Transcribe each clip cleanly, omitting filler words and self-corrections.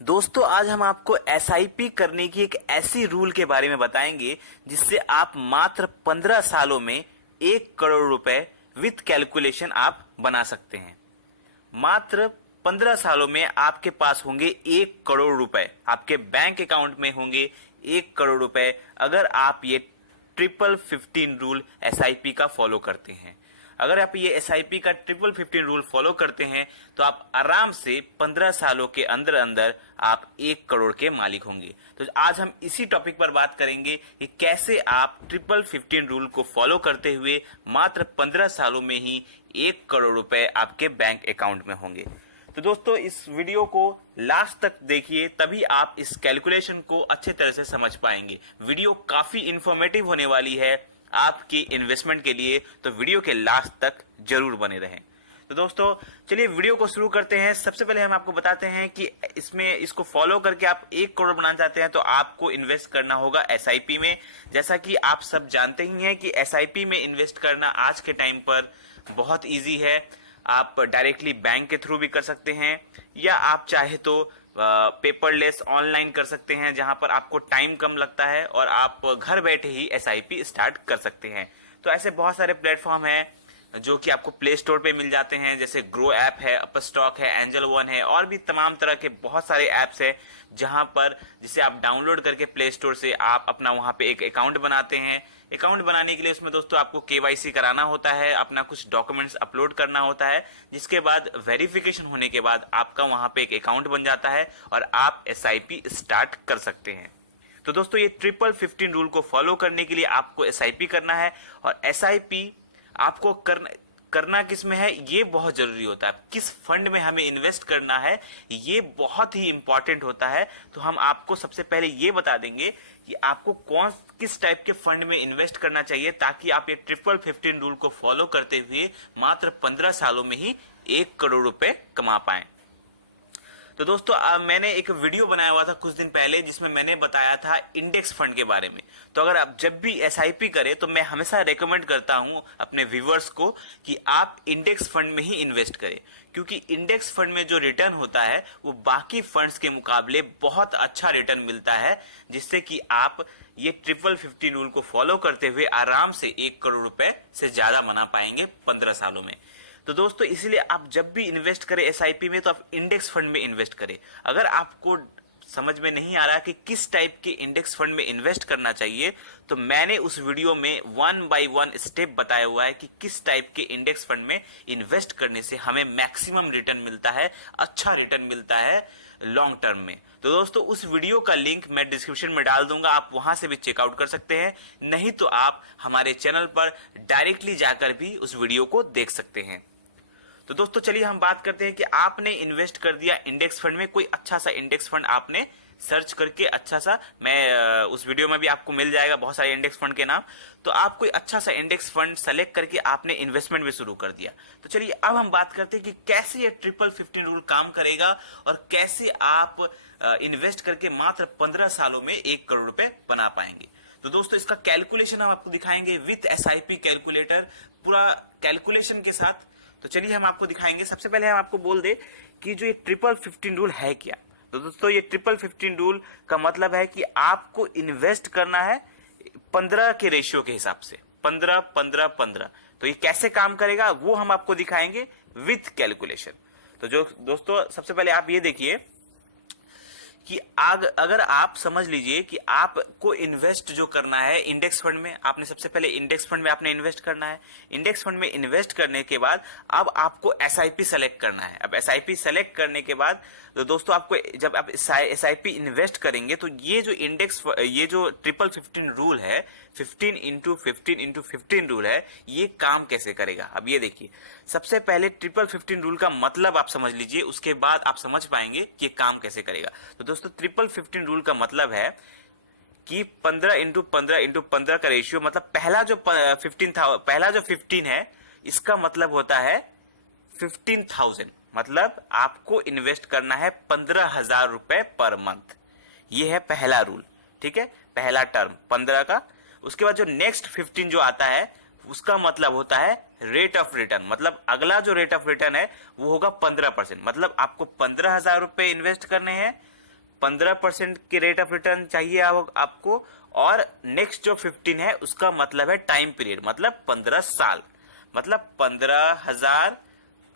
दोस्तों आज हम आपको एसआईपी करने की एक ऐसी रूल के बारे में बताएंगे जिससे आप मात्र 15 सालों में 1 करोड़ रुपए विथ कैलकुलेशन आप बना सकते हैं। मात्र 15 सालों में आपके पास होंगे 1 करोड़ रुपए, आपके बैंक अकाउंट में होंगे 1 करोड़ रुपए अगर आप ये 15-15 रूल एसआईपी का फॉलो करते हैं। अगर आप ये एसआईपी का 15-15 रूल फॉलो करते हैं तो आप आराम से 15 सालों के अंदर अंदर आप 1 करोड़ के मालिक होंगे। तो आज हम इसी टॉपिक पर बात करेंगे कि कैसे आप 15-15 रूल को फॉलो करते हुए मात्र 15 सालों में ही 1 करोड़ रुपए आपके बैंक अकाउंट में होंगे। तो दोस्तों इस वीडियो को लास्ट तक देखिए, तभी आप इस कैलकुलेशन को अच्छे तरह से समझ पाएंगे। वीडियो काफी इंफॉर्मेटिव होने वाली है आपकी इन्वेस्टमेंट के लिए, तो वीडियो के लास्ट तक जरूर बने रहें। तो दोस्तों चलिए वीडियो को शुरू करते हैं। सबसे पहले हम आपको बताते हैं कि इसको फॉलो करके आप 1 करोड़ बनाना चाहते हैं तो आपको इन्वेस्ट करना होगा एसआईपी में। जैसा कि आप सब जानते ही हैं कि एसआईपी में इन्वेस्ट करना आज के टाइम पर बहुत ईजी है। आप डायरेक्टली बैंक के थ्रू भी कर सकते हैं या आप चाहे तो पेपरलेस ऑनलाइन कर सकते हैं, जहां पर आपको टाइम कम लगता है और आप घर बैठे ही एसआईपी स्टार्ट कर सकते हैं। तो ऐसे बहुत सारे प्लेटफॉर्म हैं जो कि आपको प्ले स्टोर पे मिल जाते हैं, जैसे ग्रो ऐप है, अपस्टॉक है, एंजल वन है और भी तमाम तरह के बहुत सारे ऐप्स हैं जहां पर जिसे आप डाउनलोड करके प्ले स्टोर से आप अपना वहां पे एक अकाउंट बनाते हैं। अकाउंट बनाने के लिए उसमें दोस्तों आपको केवाईसी कराना होता है, अपना कुछ डॉक्यूमेंट्स अपलोड करना होता है, जिसके बाद वेरिफिकेशन होने के बाद आपका वहां पे एक अकाउंट बन जाता है और आप एसआईपी स्टार्ट कर सकते हैं। तो दोस्तों ये 15-15 रूल को फॉलो करने के लिए आपको एसआईपी करना है और एसआईपी आपको करना किस में है ये बहुत जरूरी होता है। किस फंड में हमें इन्वेस्ट करना है ये बहुत ही इंपॉर्टेंट होता है। तो हम आपको सबसे पहले ये बता देंगे कि आपको किस टाइप के फंड में इन्वेस्ट करना चाहिए ताकि आप ये 15-15 रूल को फॉलो करते हुए मात्र 15 सालों में ही 1 करोड़ रुपए कमा पाएं। तो दोस्तों मैंने एक वीडियो बनाया हुआ था कुछ दिन पहले जिसमें मैंने बताया था इंडेक्स फंड के बारे में। तो अगर आप जब भी एसआईपी करें तो मैं हमेशा रेकमेंड करता हूं अपने व्यूअर्स को कि आप इंडेक्स फंड में ही इन्वेस्ट करें, क्योंकि इंडेक्स फंड में जो रिटर्न होता है वो बाकी फंड्स के मुकाबले बहुत अच्छा रिटर्न मिलता है, जिससे कि आप ये 15-15 रूल को फॉलो करते हुए आराम से 1 करोड़ रुपए से ज्यादा बना पाएंगे 15 सालों में। तो दोस्तों इसलिए आप जब भी इन्वेस्ट करें एसआईपी में तो आप इंडेक्स फंड में इन्वेस्ट करें। अगर आपको समझ में नहीं आ रहा कि किस टाइप के इंडेक्स फंड में इन्वेस्ट करना चाहिए तो मैंने उस वीडियो में 1 बाय 1 स्टेप बताया हुआ है कि किस टाइप के इंडेक्स फंड में इन्वेस्ट करने से हमें मैक्सिमम रिटर्न मिलता है, अच्छा रिटर्न मिलता है लॉन्ग टर्म में। तो दोस्तों उस वीडियो का लिंक मैं डिस्क्रिप्शन में डाल दूंगा, आप वहां से भी चेकआउट कर सकते हैं, नहीं तो आप हमारे चैनल पर डायरेक्टली जाकर भी उस वीडियो को देख सकते हैं। तो दोस्तों चलिए हम बात करते हैं कि आपने इन्वेस्ट कर दिया इंडेक्स फंड में, कोई अच्छा सा इंडेक्स फंड आपने सर्च करके अच्छा सा, मैं उस वीडियो में भी आपको मिल जाएगा बहुत सारे इंडेक्स फंड के नाम। तो आप कोई अच्छा सा इंडेक्स फंड सेलेक्ट करके आपने इन्वेस्टमेंट भी शुरू कर दिया। तो चलिए अब हम बात करते हैं कि कैसे ये 15-15 रूल काम करेगा और कैसे आप इन्वेस्ट करके मात्र 15 सालों में 1 करोड़ रुपए बना पाएंगे। तो दोस्तों इसका कैलकुलेशन हम आपको दिखाएंगे विथ एसआईपी कैलकुलेटर, पूरा कैलकुलेशन के साथ। तो चलिए हम आपको दिखाएंगे। सबसे पहले हम आपको बोल दे कि जो ये 15-15 रूल है क्या। तो दोस्तों ये 15-15 रूल का मतलब है कि आपको इन्वेस्ट करना है 15 के रेशियो के हिसाब से, 15-15-15। तो ये कैसे काम करेगा वो हम आपको दिखाएंगे विथ कैलकुलेशन। तो जो दोस्तों सबसे पहले आप ये देखिए कि अगर आप समझ लीजिए कि आपको इन्वेस्ट जो करना है इंडेक्स फंड में, आपने सबसे पहले इंडेक्स फंड में आपने इन्वेस्ट करना है। इंडेक्स फंड में इन्वेस्ट करने के बाद अब आपको एसआईपी सेलेक्ट करना है। अब एसआईपी सेलेक्ट करने के बाद तो दोस्तों आपको जब आप एसआईपी इन्वेस्ट करेंगे तो ये जो 15-15 रूल है, 15x15x15 रूल है, ये काम कैसे करेगा। अब ये देखिए, सबसे पहले 15-15 रूल का मतलब आप समझ लीजिए, उसके बाद आप समझ पाएंगे कि काम कैसे करेगा। तो दोस्तों 15-15 रूल का मतलब है कि 15x15x15 का रेशियो, मतलब पहला जो 15 है इसका मतलब होता है 15,000, मतलब आपको इन्वेस्ट करना है 15,000 रुपए पर मंथ। ये है पहला रूल, ठीक है, पहला टर्म 15 का। उसके बाद जो नेक्स्ट 15 जो आता है उसका मतलब होता है रेट ऑफ रिटर्न, मतलब अगला जो रेट ऑफ रिटर्न है वो होगा 15%। मतलब आपको 15,000 रुपए इन्वेस्ट करने हैं 15% की रेट ऑफ रिटर्न चाहिए आपको, और नेक्स्ट जो 15 है उसका मतलब है टाइम पीरियड, मतलब 15 साल, मतलब 15,000,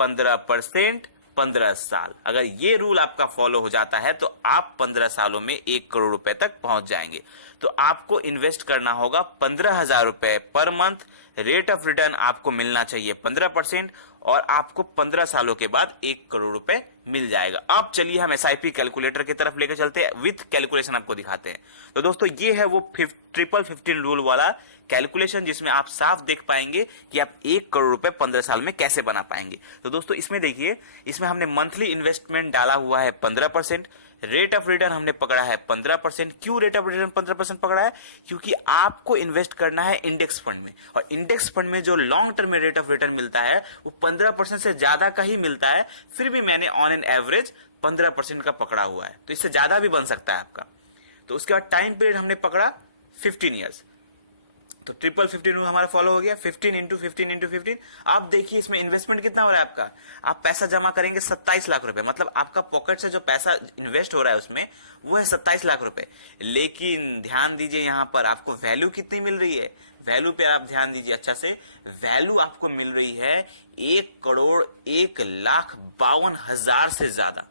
15%, 15 साल। अगर ये रूल आपका फॉलो हो जाता है तो आप 15 सालों में 1 करोड़ रुपए तक पहुंच जाएंगे। तो आपको इन्वेस्ट करना होगा 15,000 रुपए per month, rate of return आपको मिलना चाहिए 15%, और आपको 15 सालों के बाद 1 करोड़ रुपए मिल जाएगा। अब चलिए हम एसआईपी कैलकुलेटर की तरफ लेकर चलते हैं, विथ कैलकुलेशन आपको दिखाते हैं। तो दोस्तों ये है वो 1515 रूल वाला कैलकुलेशन, जिसमें आप साफ देख पाएंगे कि आप 1 करोड़ रुपए 15 साल में कैसे बना पाएंगे। तो दोस्तों इसमें देखिए, इसमें हमने मंथली इन्वेस्टमेंट डाला हुआ है 15%, रेट ऑफ रिटर्न हमने पकड़ा है 15%। क्यों रेट ऑफ रिटर्न 15% पकड़ा है? क्योंकि आपको इन्वेस्ट करना है इंडेक्स फंड में, और इंडेक्स फंड में जो लॉन्ग टर्म में रेट ऑफ रिटर्न मिलता है वो 15% से ज्यादा का ही मिलता है। फिर भी मैंने ऑन एन एवरेज 15% का पकड़ा हुआ है, तो इससे ज्यादा भी बन सकता है आपका। तो उसके बाद टाइम पीरियड हमने पकड़ा 15 ईयर्स, तो 1515 रूल हमारा फॉलो हो गया। 15 इंटू 15 इंटू 15। आप देखिए इसमें इन्वेस्टमेंट कितना हो रहा है आपका, आप पैसा जमा करेंगे 27 लाख रुपए, मतलब आपका पॉकेट से जो पैसा इन्वेस्ट हो रहा है उसमें वो है 27 लाख रुपए। लेकिन ध्यान दीजिए यहाँ पर आपको वैल्यू कितनी मिल रही है, वैल्यू पे आप ध्यान दीजिए अच्छा से। वैल्यू आपको मिल रही है 1,01,52,000 से ज्यादा।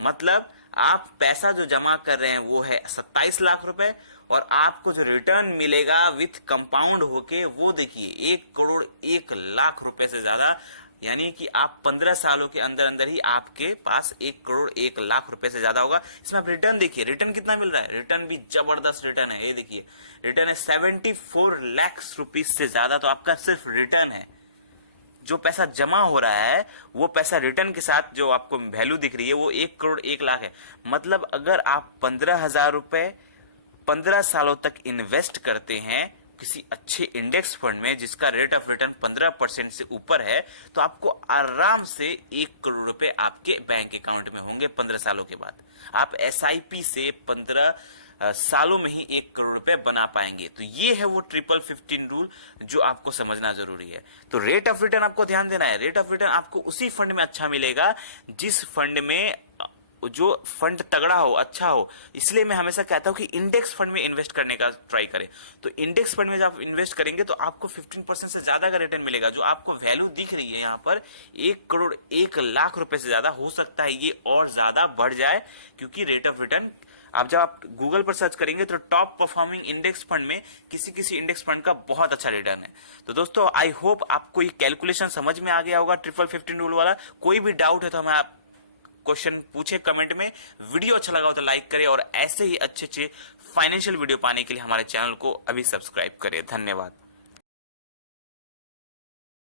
मतलब आप पैसा जो जमा कर रहे हैं वो है 27 लाख रुपए, और आपको जो रिटर्न मिलेगा विथ कंपाउंड होके वो देखिए 1,01,00,000 रुपए से ज्यादा। यानी कि आप 15 सालों के अंदर अंदर ही आपके पास 1,01,00,000 रुपए से ज्यादा होगा। इसमें आप रिटर्न देखिए, रिटर्न कितना मिल रहा है, रिटर्न भी जबरदस्त रिटर्न है। ये देखिए रिटर्न है 74 लाख रुपीज से ज्यादा। तो आपका सिर्फ रिटर्न है, जो पैसा जमा हो रहा है वो पैसा रिटर्न के साथ जो आपको वैल्यू दिख रही है वो 1,01,00,000 है। मतलब अगर आप 15,000 रुपए 15 सालों तक इन्वेस्ट करते हैं किसी अच्छे इंडेक्स फंड में जिसका रेट ऑफ रिटर्न 15% से ऊपर है, तो आपको आराम से 1 करोड़ रुपए आपके बैंक अकाउंट में होंगे 15 सालों के बाद। आप एसआईपी से 15 सालों में ही 1 करोड़ रुपए बना पाएंगे। तो ये है वो 1515 रूल जो आपको समझना जरूरी है। तो रेट ऑफ रिटर्न आपको ध्यान देना है। रेट ऑफ रिटर्न आपको उसी फंड में अच्छा मिलेगा जिस फंड में जो फंड तगड़ा हो, अच्छा हो। इसलिए मैं हमेशा कहता हूं कि इंडेक्स फंड में इन्वेस्ट करने का ट्राई करें। तो इंडेक्स फंड में जब आप इन्वेस्ट करेंगे तो आपको 15% से ज्यादा का रिटर्न मिलेगा। जो आपको वैल्यू दिख रही है यहाँ पर 1,01,00,000 रुपए से ज्यादा, हो सकता है ये और ज्यादा बढ़ जाए, क्योंकि रेट ऑफ रिटर्न आप जब आप गूगल पर सर्च करेंगे तो टॉप परफॉर्मिंग इंडेक्स फंड में किसी किसी इंडेक्स फंड का बहुत अच्छा रिटर्न है। तो दोस्तों आई होप आपको ये कैलकुलेशन समझ में आ गया होगा 1515 रूल वाला। कोई भी डाउट है तो हमें आप क्वेश्चन पूछे कमेंट में। वीडियो अच्छा लगा हो तो लाइक करें, और ऐसे ही अच्छे अच्छे फाइनेंशियल वीडियो पाने के लिए हमारे चैनल को अभी सब्सक्राइब करें। धन्यवाद।